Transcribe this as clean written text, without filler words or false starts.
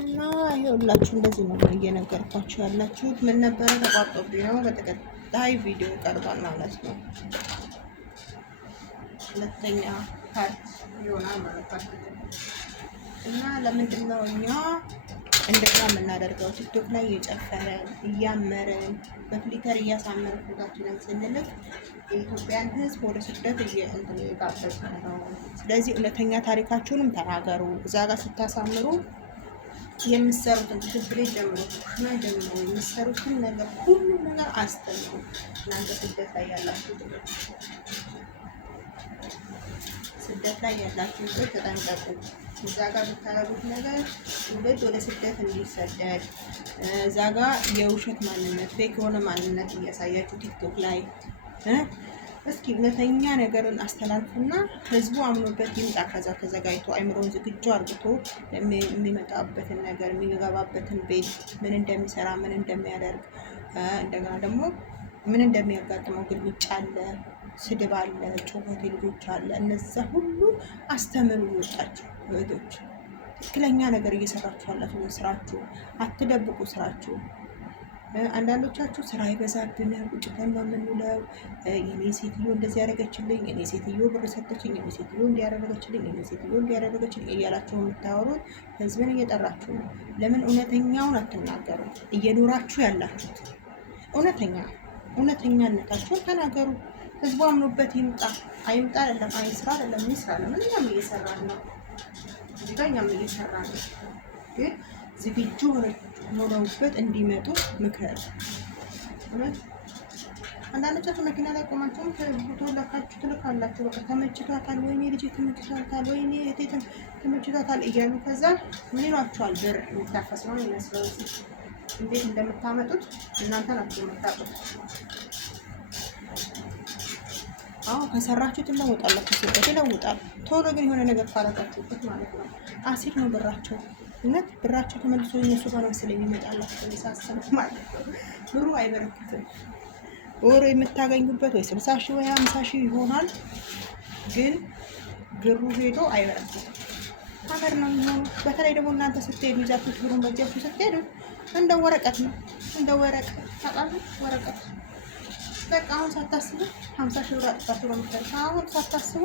እና ይኸውላችሁ እንደዚህ ነው እየነገርኳችሁ ያላችሁት። ምን ነበረ ተቋርጦብኝ ነው። በተከታይ ቪዲዮ ይቀርባል ማለት ነው። ሁለተኛ ፓርት ይሆናል ማለት ነው። እና ለምንድን ነው እኛ እንደዛ የምናደርገው? ቲክቶክ ላይ እየጨፈረን እያመረን በፍሊተር እያሳመረን ፎታችንን ስንልክ የኢትዮጵያን ሕዝብ ወደ ስደት እየጋበዝ ነው። ስለዚህ እውነተኛ ታሪካችሁንም ተናገሩ። እዛ ጋር ስታሳምሩ የምትሰሩትን ሽብሬ ጀምሮ ኩሽና ጀምሮ የምትሰሩትን ነገር ሁሉ ነገር አስተምሩ። እናንተ ስደት ላይ ያላችሁ ተጠንቀቁ። እዛ ጋር ብታረጉት ነገር ትውልድ ወደ ስደት እንዲሰደድ እዛ ጋር የውሸት ማንነት ፌክ የሆነ ማንነት እያሳያችሁ ቲክቶክ ላይ እስኪ እውነተኛ ነገርን አስተላልፉና ህዝቡ አምኖበት ይምጣ። ከዛ ተዘጋጅቶ አይምሮን ዝግጁ አርግቶ የሚመጣበትን ነገር የሚገባበትን ቤት ምን እንደሚሰራ ምን እንደሚያደርግ እንደገና ደግሞ ምን እንደሚያጋጥመው ግልብጭ አለ፣ ስድብ አለ፣ ጩኸት ልጆች አለ። እነዛ ሁሉ አስተምሩ። ይወጣችሁ እህቶች ትክክለኛ ነገር እየሰራችሁ ያላችሁ ስራችሁ አትደብቁ። ስራችሁ አንዳንዶቻችሁ ስራ ይበዛብን ቁጭ ብለን ነው የምንውለው። የኔ ሴትዮ እንደዚህ ያደረገችልኝ፣ የኔ ሴትዮ ብር ሰጠችኝ፣ የኔ ሴትዮ እንዲያደረገችልኝ፣ የኔ ሴትዮ እንዲያደረገችልኝ እያላችሁ የምታወሩት ህዝብን እየጠራችሁ ነው። ለምን እውነተኛውን አትናገሩ? እየኖራችሁ ያላችሁት እውነተኛነታችሁን ተናገሩ። ህዝቡ አምኖበት ይምጣ አይምጣ አይደለም፣ አይስራ አይደለም፣ ይስራ። ለምን እኛም እየሰራን ነው፣ እዚህ ጋር እኛም እየሰራን ነው። ግን ዝግጁ ሆነውበት እንዲመጡ ምክር። አንዳንዶቻችሁ መኪና ላይ ቆማችሁም ፎቶ ለካችሁ ትልካላችሁ። በቃ ተመችቷታል፣ ወይኔ ልጅ ተመችቷታል፣ ወይኔ እህቴ ተመችቷታል እያሉ ከዛ ምን ይሏችኋል? ብር የሚታፈስ ነው የሚመስለው። እንዴት እንደምታመጡት እናንተ ናችሁ የምታውቁት። አዎ ከሰራችሁ ትለውጣላችሁ። ስደት ይለውጣል። ቶሎ ግን የሆነ ነገር ካላጣችሁበት ማለት ነው። አሲድ ነው ብራቸው። እውነት ብራቸው ተመልሶ እነሱ ጋር ነው ስለሚመጣላችሁ የሳሰኑት ማለት ነው። ብሩ አይበረክትም። ወር የምታገኙበት ወይ 60 ሺህ ወይ 50 ሺህ ይሆናል፣ ግን ብሩ ሄዶ አይበረክትም። ሀገር ነው የሚሆነው። በተለይ ደግሞ እናንተ ስትሄዱ ይዛችሁ ብሩን በእጃችሁ ስትሄዱ እንደ ወረቀት ነው፣ እንደ ወረቀት ታውቃለህ፣ ወረቀት በቃ አሁን ሳታስቡ 50 ሺህ ብር አጥፋችሁ ነው የምትሄዱት። አሁን ሳታስቡ